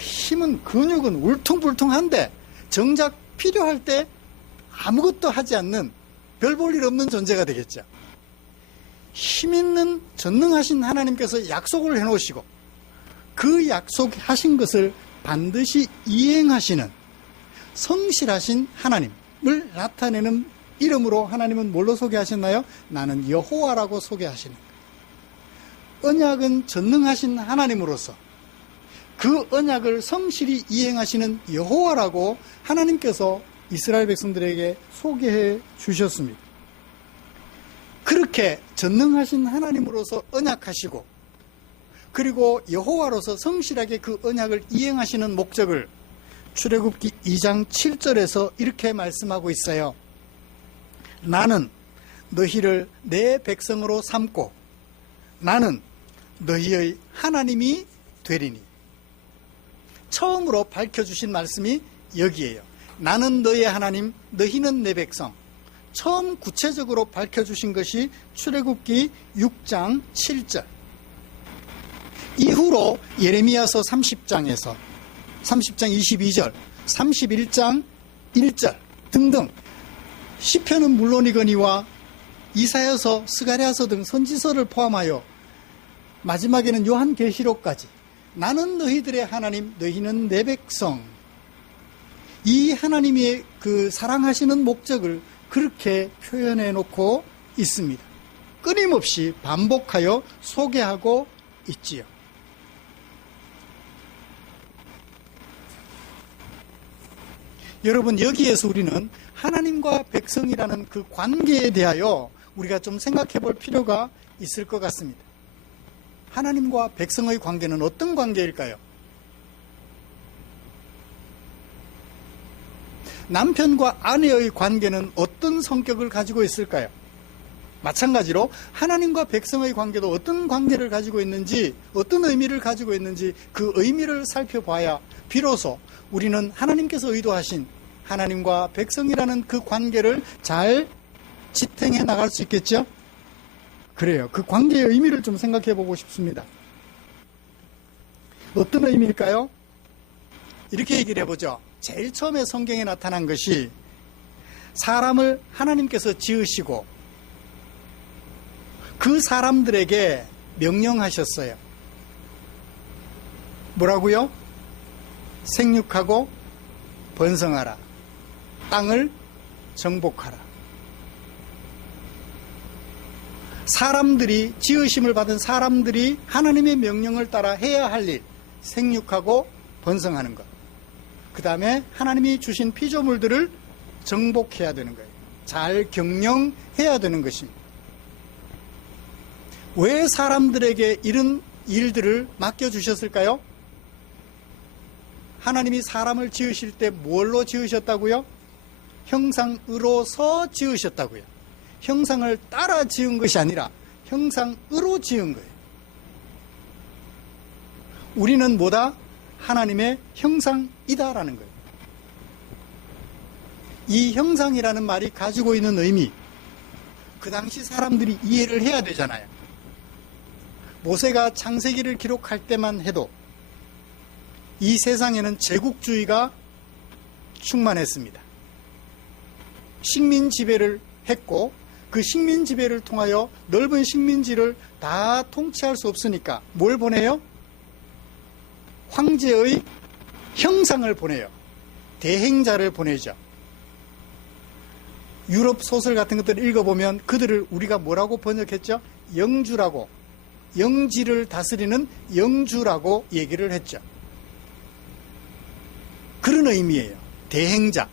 힘은 근육은 울퉁불퉁한데 정작 필요할 때 아무것도 하지 않는 별 볼 일 없는 존재가 되겠죠. 힘 있는 전능하신 하나님께서 약속을 해놓으시고 그 약속하신 것을 반드시 이행하시는 성실하신 하나님을 나타내는 이름으로 하나님은 뭘로 소개하셨나요? 나는 여호와라고 소개하시는 거예요. 언약은 전능하신 하나님으로서 그 언약을 성실히 이행하시는 여호와라고 하나님께서 이스라엘 백성들에게 소개해 주셨습니다. 그렇게 전능하신 하나님으로서 언약하시고 그리고 여호와로서 성실하게 그 언약을 이행하시는 목적을 출애굽기 2장 7절에서 이렇게 말씀하고 있어요. 나는 너희를 내 백성으로 삼고 나는 너희의 하나님이 되리니. 처음으로 밝혀주신 말씀이 여기에요. 나는 너의 하나님, 너희는 내 백성. 처음 구체적으로 밝혀주신 것이 출애굽기 6장 7절. 이후로 예레미야서 30장에서 30장 22절, 31장 1절 등등 시편은 물론이거니와 이사야서, 스가랴서 등 선지서를 포함하여 마지막에는 요한계시록까지 나는 너희들의 하나님, 너희는 내 백성. 이 하나님의 그 사랑하시는 목적을 그렇게 표현해 놓고 있습니다. 끊임없이 반복하여 소개하고 있지요. 여러분, 여기에서 우리는 하나님과 백성이라는 그 관계에 대하여 우리가 좀 생각해 볼 필요가 있을 것 같습니다. 하나님과 백성의 관계는 어떤 관계일까요? 남편과 아내의 관계는 어떤 성격을 가지고 있을까요? 마찬가지로 하나님과 백성의 관계도 어떤 관계를 가지고 있는지, 어떤 의미를 가지고 있는지 그 의미를 살펴봐야 비로소 우리는 하나님께서 의도하신 하나님과 백성이라는 그 관계를 잘 지탱해 나갈 수 있겠죠? 그래요. 그 관계의 의미를 좀 생각해 보고 싶습니다. 어떤 의미일까요? 이렇게 얘기를 해보죠. 제일 처음에 성경에 나타난 것이 사람을 하나님께서 지으시고 그 사람들에게 명령하셨어요. 뭐라고요? 생육하고 번성하라. 땅을 정복하라. 사람들이, 지으심을 받은 사람들이 하나님의 명령을 따라 해야 할 일, 생육하고 번성하는 것. 그 다음에 하나님이 주신 피조물들을 정복해야 되는 거예요. 잘 경영해야 되는 것입니다. 왜 사람들에게 이런 일들을 맡겨주셨을까요? 하나님이 사람을 지으실 때 뭘로 지으셨다고요? 형상으로서 지으셨다고요. 형상을 따라 지은 것이 아니라 형상으로 지은 거예요. 우리는 뭐다? 하나님의 형상이다라는 거예요. 이 형상이라는 말이 가지고 있는 의미, 그 당시 사람들이 이해를 해야 되잖아요. 모세가 창세기를 기록할 때만 해도 이 세상에는 제국주의가 충만했습니다. 식민 지배를 했고 그 식민 지배를 통하여 넓은 식민지를 다 통치할 수 없으니까 뭘 보내요? 황제의 형상을 보내요. 대행자를 보내죠. 유럽 소설 같은 것들을 읽어보면 그들을 우리가 뭐라고 번역했죠? 영주라고, 영지를 다스리는 영주라고 얘기를 했죠. 그런 의미예요. 대행자.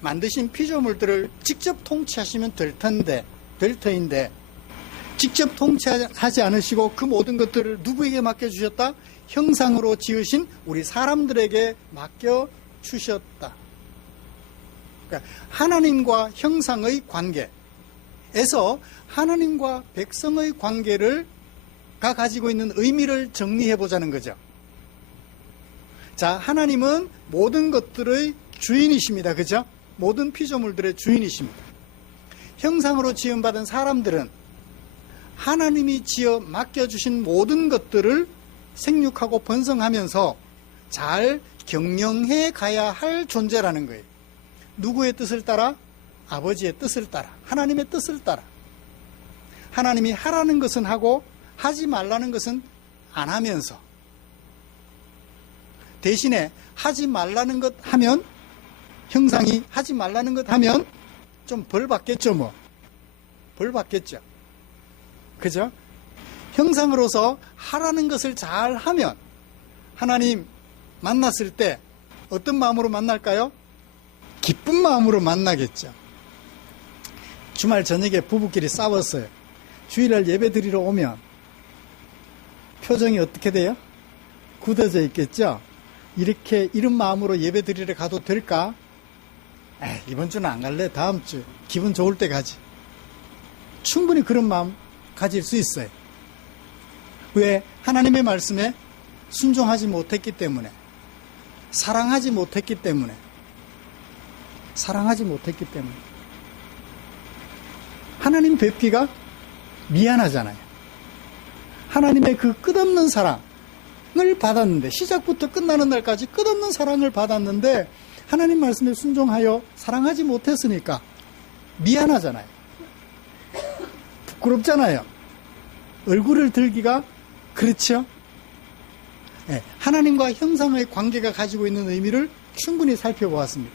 만드신 피조물들을 직접 통치하시면 될 터인데 직접 통치하지 않으시고 그 모든 것들을 누구에게 맡겨주셨다? 형상으로 지으신 우리 사람들에게 맡겨주셨다. 그러니까 하나님과 형상의 관계에서 하나님과 백성의 관계가 가지고 있는 의미를 정리해 보자는 거죠. 자, 하나님은 모든 것들의 주인이십니다. 그죠? 모든 피조물들의 주인이십니다. 형상으로 지음받은 사람들은 하나님이 지어 맡겨주신 모든 것들을 생육하고 번성하면서 잘 경영해 가야 할 존재라는 거예요. 누구의 뜻을 따라? 아버지의 뜻을 따라, 하나님의 뜻을 따라. 하나님이 하라는 것은 하고 하지 말라는 것은 안 하면서, 대신에 하지 말라는 것 하면, 형상이 하지 말라는 것 하면 좀 벌 받겠죠. 뭐 벌 받겠죠. 그죠? 형상으로서 하라는 것을 잘 하면 하나님 만났을 때 어떤 마음으로 만날까요? 기쁜 마음으로 만나겠죠. 주말 저녁에 부부끼리 싸웠어요. 주일날 예배 드리러 오면 표정이 어떻게 돼요? 굳어져 있겠죠? 이런 마음으로 예배 드리러 가도 될까? 이번 주는 안 갈래. 다음 주 기분 좋을 때 가지. 충분히 그런 마음 가질 수 있어요. 왜? 하나님의 말씀에 순종하지 못했기 때문에, 사랑하지 못했기 때문에. 하나님 뵙기가 미안하잖아요. 하나님의 그 끝없는 사랑을 받았는데, 시작부터 끝나는 날까지 끝없는 사랑을 받았는데 하나님 말씀에 순종하여 사랑하지 못했으니까 미안하잖아요. 부끄럽잖아요. 얼굴을 들기가 그렇죠? 네, 하나님과 형상의 관계가 가지고 있는 의미를 충분히 살펴보았습니다.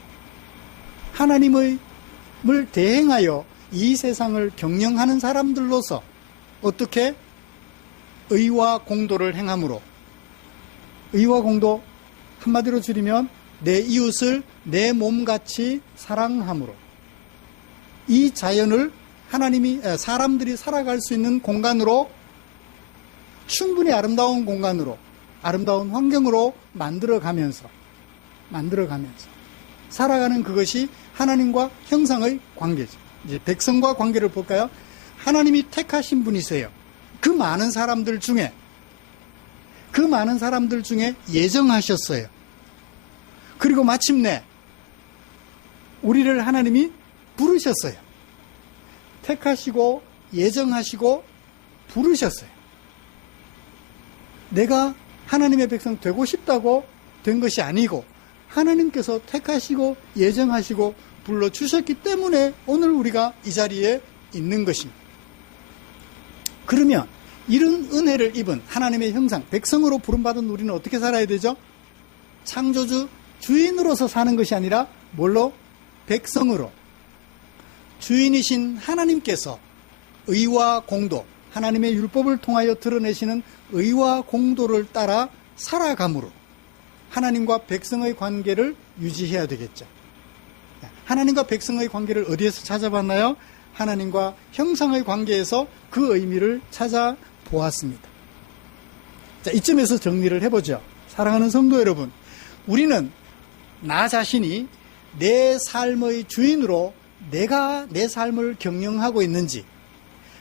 하나님을 대행하여 이 세상을 경영하는 사람들로서 어떻게? 의와 공도를 행함으로, 의와 공도 한마디로 줄이면 내 이웃을 내 몸같이 사랑함으로, 이 자연을 사람들이 살아갈 수 있는 공간으로, 충분히 아름다운 공간으로, 아름다운 환경으로 만들어가면서 살아가는 그것이 하나님과 형상의 관계죠. 이제 백성과 관계를 볼까요? 하나님이 택하신 분이세요. 그 많은 사람들 중에 예정하셨어요. 그리고 마침내 우리를 하나님이 부르셨어요. 택하시고 예정하시고 부르셨어요. 내가 하나님의 백성 되고 싶다고 된 것이 아니고 하나님께서 택하시고 예정하시고 불러주셨기 때문에 오늘 우리가 이 자리에 있는 것입니다. 그러면 이런 은혜를 입은 하나님의 형상, 백성으로 부름받은 우리는 어떻게 살아야 되죠? 창조주 주인으로서 사는 것이 아니라 뭘로? 백성으로. 주인이신 하나님께서 의와 공도, 하나님의 율법을 통하여 드러내시는 의와 공도를 따라 살아감으로 하나님과 백성의 관계를 유지해야 되겠죠. 하나님과 백성의 관계를 어디에서 찾아봤나요? 하나님과 형상의 관계에서 그 의미를 찾아보았습니다. 자, 이쯤에서 정리를 해보죠. 사랑하는 성도 여러분, 우리는 나 자신이 내 삶의 주인으로 내가 내 삶을 경영하고 있는지,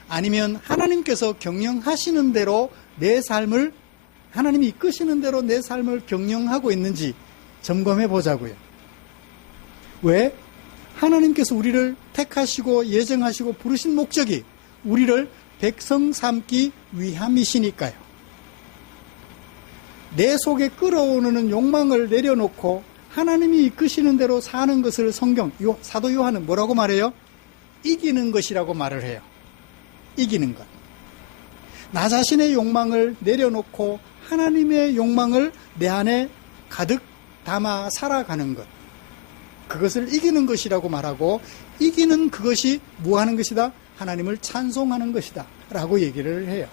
아니면 하나님께서 경영하시는 대로 내 삶을, 하나님이 이끄시는 대로 내 삶을 경영하고 있는지 점검해 보자고요. 왜? 하나님께서 우리를 택하시고 예정하시고 부르신 목적이 우리를 백성 삼기 위함이시니까요. 내 속에 끌어오르는 욕망을 내려놓고 하나님이 이끄시는 대로 사는 것을 성경, 사도 요한은 뭐라고 말해요? 이기는 것이라고 말을 해요. 이기는 것. 나 자신의 욕망을 내려놓고 하나님의 욕망을 내 안에 가득 담아 살아가는 것. 그것을 이기는 것이라고 말하고, 이기는 그것이 뭐 하는 것이다? 하나님을 찬송하는 것이다 라고 얘기를 해요.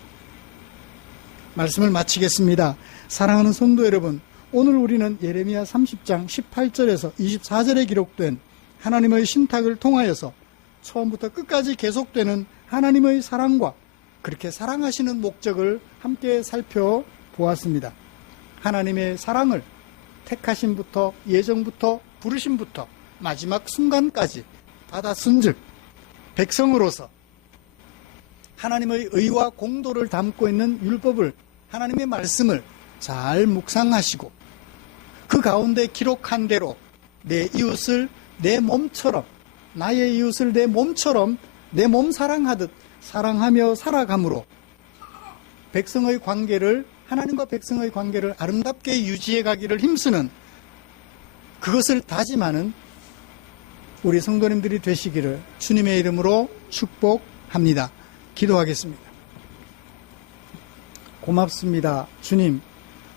말씀을 마치겠습니다. 사랑하는 성도 여러분, 오늘 우리는 예레미야 30장 18절에서 24절에 기록된 하나님의 신탁을 통하여서 처음부터 끝까지 계속되는 하나님의 사랑과 그렇게 사랑하시는 목적을 함께 살펴보았습니다. 하나님의 사랑을 택하심부터, 예정부터, 부르심부터 마지막 순간까지 받았은즉 백성으로서 하나님의 의와 공도를 담고 있는 율법을, 하나님의 말씀을 잘 묵상하시고 그 가운데 기록한 대로 내 이웃을 내 몸처럼, 나의 이웃을 내 몸처럼 내 몸 사랑하듯 사랑하며 살아감으로 백성의 관계를, 하나님과 백성의 관계를 아름답게 유지해 가기를 힘쓰는, 그것을 다짐하는 우리 성도님들이 되시기를 주님의 이름으로 축복합니다. 기도하겠습니다. 고맙습니다. 주님,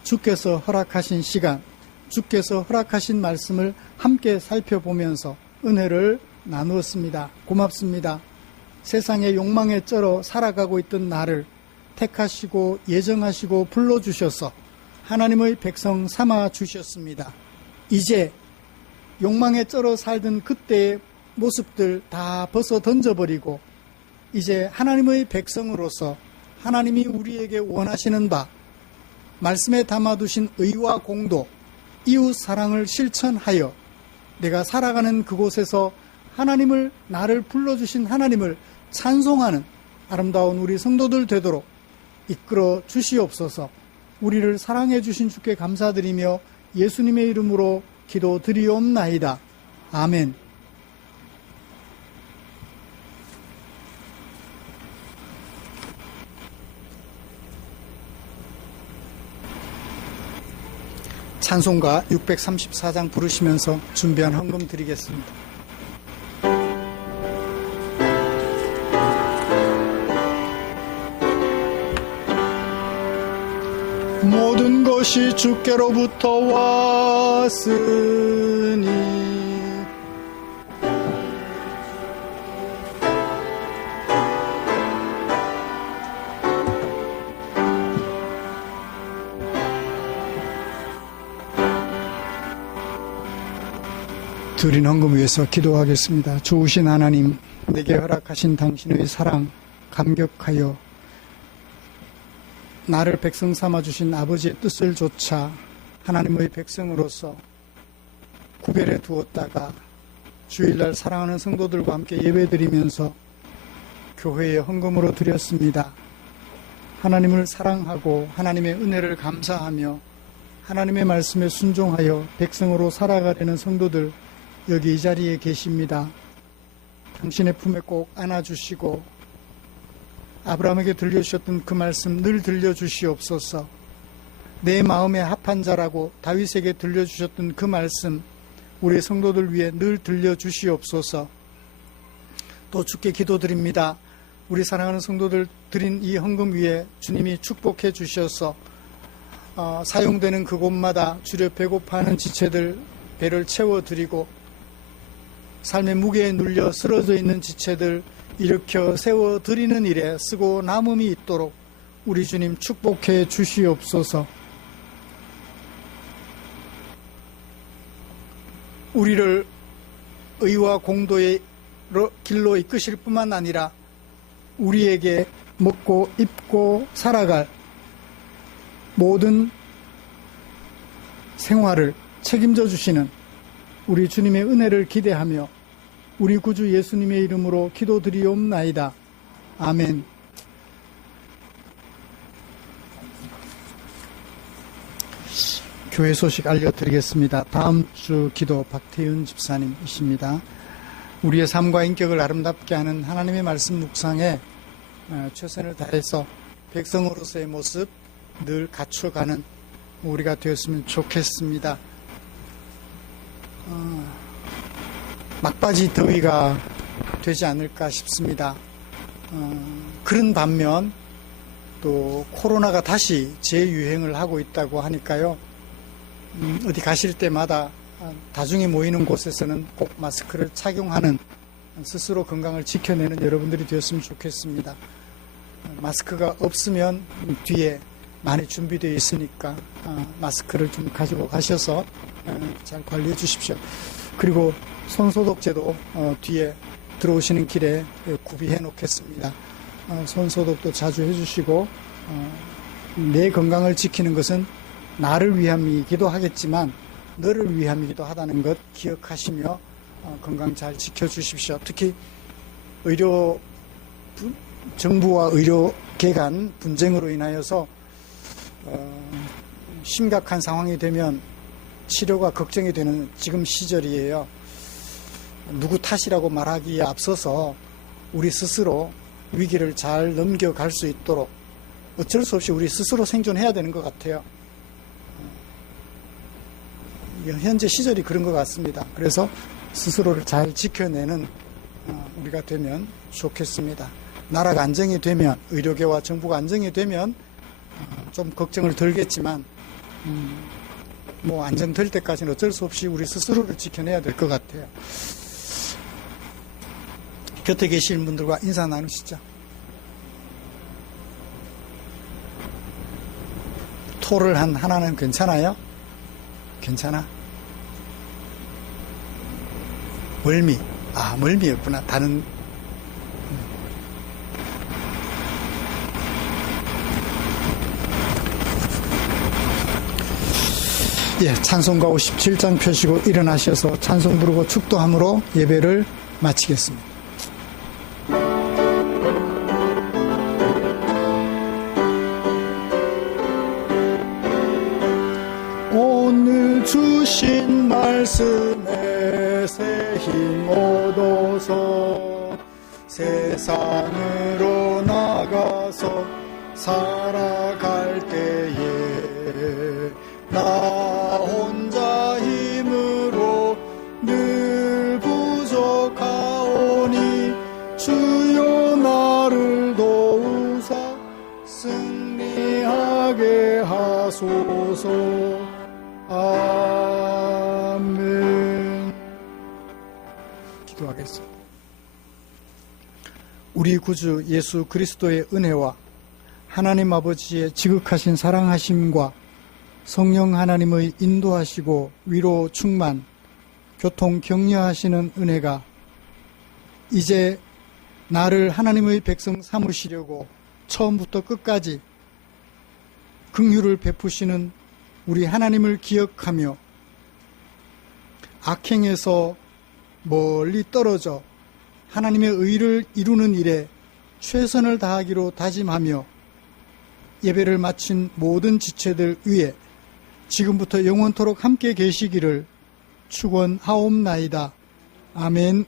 주께서 허락하신 시간, 주께서 허락하신 말씀을 함께 살펴보면서 은혜를 나누었습니다. 고맙습니다. 세상의 욕망에 쩔어 살아가고 있던 나를 택하시고 예정하시고 불러주셔서 하나님의 백성 삼아 주셨습니다. 이제 욕망에 쩔어 살던 그때의 모습들 다 벗어 던져버리고 이제 하나님의 백성으로서 하나님이 우리에게 원하시는 바, 말씀에 담아두신 의와 공도, 이웃 사랑을 실천하여 내가 살아가는 그곳에서 하나님을, 나를 불러주신 하나님을 찬송하는 아름다운 우리 성도들 되도록 이끌어 주시옵소서. 우리를 사랑해 주신 주께 감사드리며 예수님의 이름으로 기도드리옵나이다. 아멘. 찬송가 634장 부르시면서 준비한 헌금 드리겠습니다. 모든 것이 주께로부터 왔으니 드린 헌금 위해서 기도하겠습니다. 좋으신 하나님, 내게 허락하신 당신의 사랑 감격하여 나를 백성 삼아주신 아버지의 뜻을 조차 하나님의 백성으로서 구별해 두었다가 주일날 사랑하는 성도들과 함께 예배드리면서 교회에 헌금으로 드렸습니다. 하나님을 사랑하고 하나님의 은혜를 감사하며 하나님의 말씀에 순종하여 백성으로 살아가려는 성도들 여기 이 자리에 계십니다. 당신의 품에 꼭 안아주시고 아브라함에게 들려주셨던 그 말씀 늘 들려주시옵소서. 내 마음에 합한 자라고 다윗에게 들려주셨던 그 말씀 우리 성도들 위해 늘 들려주시옵소서. 또 주께 기도드립니다. 우리 사랑하는 성도들 드린 이 헌금 위에 주님이 축복해 주셔서 사용되는 그곳마다 주려 배고파하는 지체들 배를 채워드리고 삶의 무게에 눌려 쓰러져 있는 지체들 일으켜 세워드리는 일에 쓰고 남음이 있도록 우리 주님 축복해 주시옵소서. 우리를 의와 공도의 길로 이끄실 뿐만 아니라 우리에게 먹고 입고 살아갈 모든 생활을 책임져 주시는 우리 주님의 은혜를 기대하며 우리 구주 예수님의 이름으로 기도드리옵나이다. 아멘. 교회 소식 알려드리겠습니다. 다음 주 기도 박태윤 집사님이십니다. 우리의 삶과 인격을 아름답게 하는 하나님의 말씀 묵상에 최선을 다해서 백성으로서의 모습 늘 갖춰가는 우리가 되었으면 좋겠습니다. 막바지 더위가 되지 않을까 싶습니다. 그런 반면 또 코로나가 다시 재유행을 하고 있다고 하니까요. 어디 가실 때마다 다중이 모이는 곳에서는 꼭 마스크를 착용하는 스스로 건강을 지켜내는 여러분들이 되었으면 좋겠습니다. 마스크가 없으면 뒤에 많이 준비되어 있으니까 마스크를 좀 가지고 가셔서 잘 관리해 주십시오. 그리고 손소독제도 뒤에 들어오시는 길에 구비해 놓겠습니다. 손소독도 자주 해주시고 내 건강을 지키는 것은 나를 위함이기도 하겠지만 너를 위함이기도 하다는 것 기억하시며 건강 잘 지켜주십시오. 특히 정부와 의료계간 분쟁으로 인하여서 심각한 상황이 되면 치료가 걱정이 되는 지금 시절이에요. 누구 탓이라고 말하기에 앞서서 우리 스스로 위기를 잘 넘겨갈 수 있도록 어쩔 수 없이 우리 스스로 생존해야 되는 것 같아요. 현재 시절이 그런 것 같습니다. 그래서 스스로를 잘 지켜내는 우리가 되면 좋겠습니다. 나라가 안정이 되면, 의료계와 정부가 안정이 되면 좀 걱정을 덜겠지만 안정될 때까지는 어쩔 수 없이 우리 스스로를 지켜내야 될 것 같아요. 곁에 계신 분들과 인사 나누시죠. 토를 한 하나는 괜찮아요? 괜찮아? 멀미였구나. 다른 찬송가 57장 펴시고 일어나셔서 찬송 부르고 축도함으로 예배를 마치겠습니다. 오늘 주신 말씀에 새 힘 얻어서 세상으로 나가서 살아갈 때에 나 혼자 힘으로 늘 부족하오니 주여 나를 도우사 승리하게 하소서. 아멘. 기도하겠습니다. 우리 구주 예수 그리스도의 은혜와 하나님 아버지의 지극하신 사랑하심과 성령 하나님의 인도하시고 위로 충만, 교통 격려하시는 은혜가 이제 나를 하나님의 백성 삼으시려고 처음부터 끝까지 긍휼을 베푸시는 우리 하나님을 기억하며 악행에서 멀리 떨어져 하나님의 의를 이루는 일에 최선을 다하기로 다짐하며 예배를 마친 모든 지체들 위에 지금부터 영원토록 함께 계시기를 축원하옵나이다. 아멘.